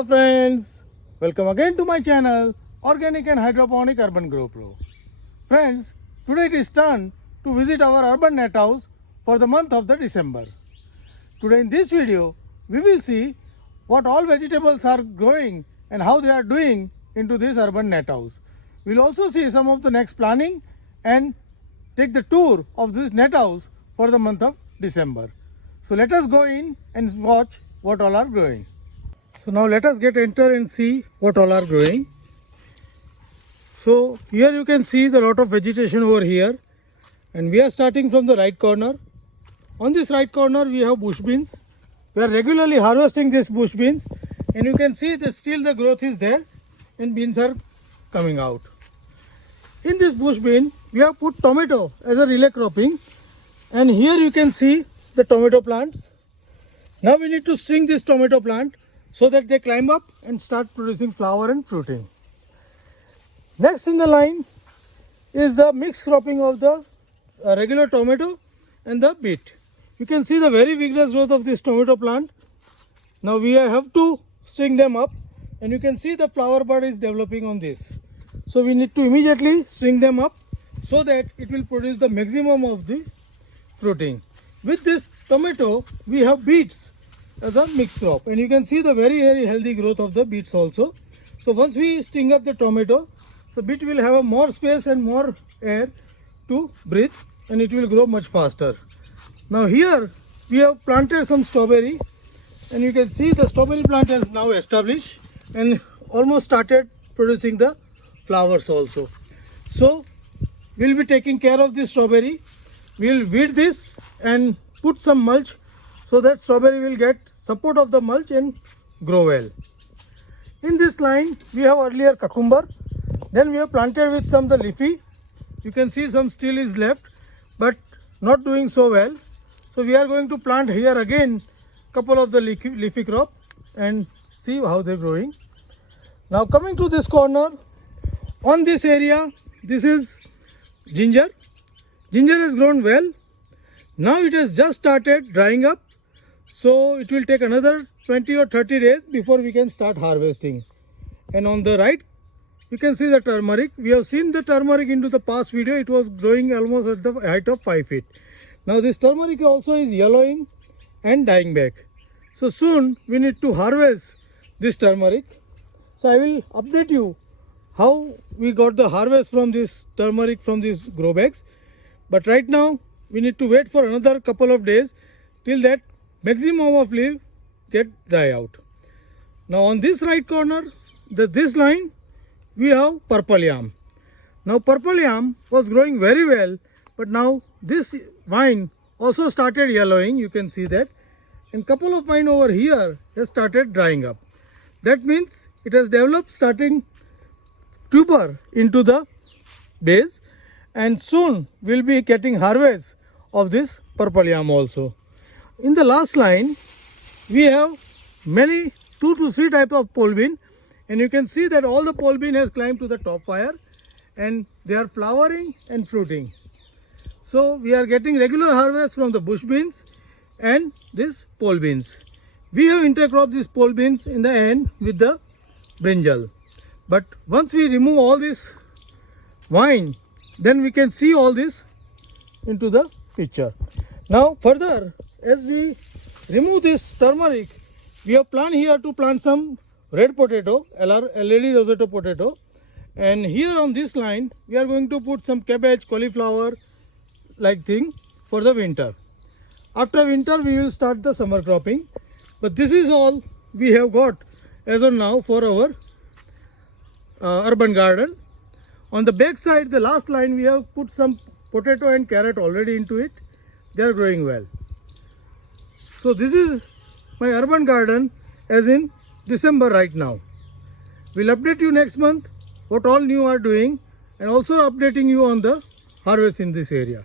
Hello friends, welcome again to my channel Organic and Hydroponic Urban Grow Pro. Friends, today it is turn to visit our urban net house for the month of the December. Today in this video, we will see what all vegetables are growing and how they are doing into this urban net house. We will also see some of the next planning and take the tour of this net house for the month of December. So let us go in and watch what all are growing. So now let us enter and see what all are growing. So here you can see the lot of vegetation over here, and we are starting from the right corner. On this right corner we have bush beans. We are regularly harvesting these bush beans, and you can see that still the growth is there and beans are coming out. In this bush bean we have put tomato as a relay cropping, and here you can see the tomato plants. Now we need to string this tomato plant so that they climb up and start producing flower and fruiting. Next in the line is the mixed cropping of the regular tomato and the beet. You can see the very vigorous growth of this tomato plant. Now we have to string them up, and you can see the flower bud is developing on this. So we need to immediately string them up so that it will produce the maximum of the fruiting. With this tomato we have beets as a mixed crop, and you can see the very healthy growth of the beets also. So once we string up the tomato, the beet will have a more space and more air to breathe, and it will grow much faster. Now here we have planted some strawberry, and you can see the strawberry plant has now established and almost started producing the flowers also. So we will be taking care of this strawberry. We will weed this and put some mulch so that strawberry will get support of the mulch and grow well. In this line we have earlier cucumber, then we have planted with some the leafy. You can see some still is left but not doing so well. So we are going to plant here again couple of the leafy crop and see how they are growing. Now coming to this corner, on this area, this is ginger. Ginger has grown well. Now it has just started drying up, so it will take another 20 or 30 days before we can start harvesting. And on the right you can see the turmeric. We have seen the turmeric into the past video. It was growing almost at the height of 5 feet. Now this turmeric also is yellowing and dying back. So soon we need to harvest this turmeric. So I will update you how we got the harvest from this turmeric from these grow bags. But right now we need to wait for another couple of days till that maximum of leaf get dry out. Now on this right corner, this line, we have purple yam. Now purple yam was growing very well, but now this vine also started yellowing. You can see that, and couple of vine over here has started drying up. That means it has developed starting tuber into the base, and soon we will be getting harvest of this purple yam also. In the last line we have many 2 to 3 types of pole bean, and you can see that all the pole bean has climbed to the top wire and they are flowering and fruiting. So we are getting regular harvest from the bush beans and this pole beans. We have intercropped these pole beans in the end with the brinjal, but once we remove all this vine, then we can see all this into the picture. Now further, as we remove this turmeric, we have planned here to plant some red potato, lady rosetto potato, and here on this line we are going to put some cabbage, cauliflower like thing for the winter. After winter we will start the summer cropping, but this is all we have got as of now for our urban garden. On the back side, the last line, we have put some potato and carrot already into it. They are growing well. So this is my urban garden as in December right now. We'll update you next month what all new are doing, and also updating you on the harvest in this area.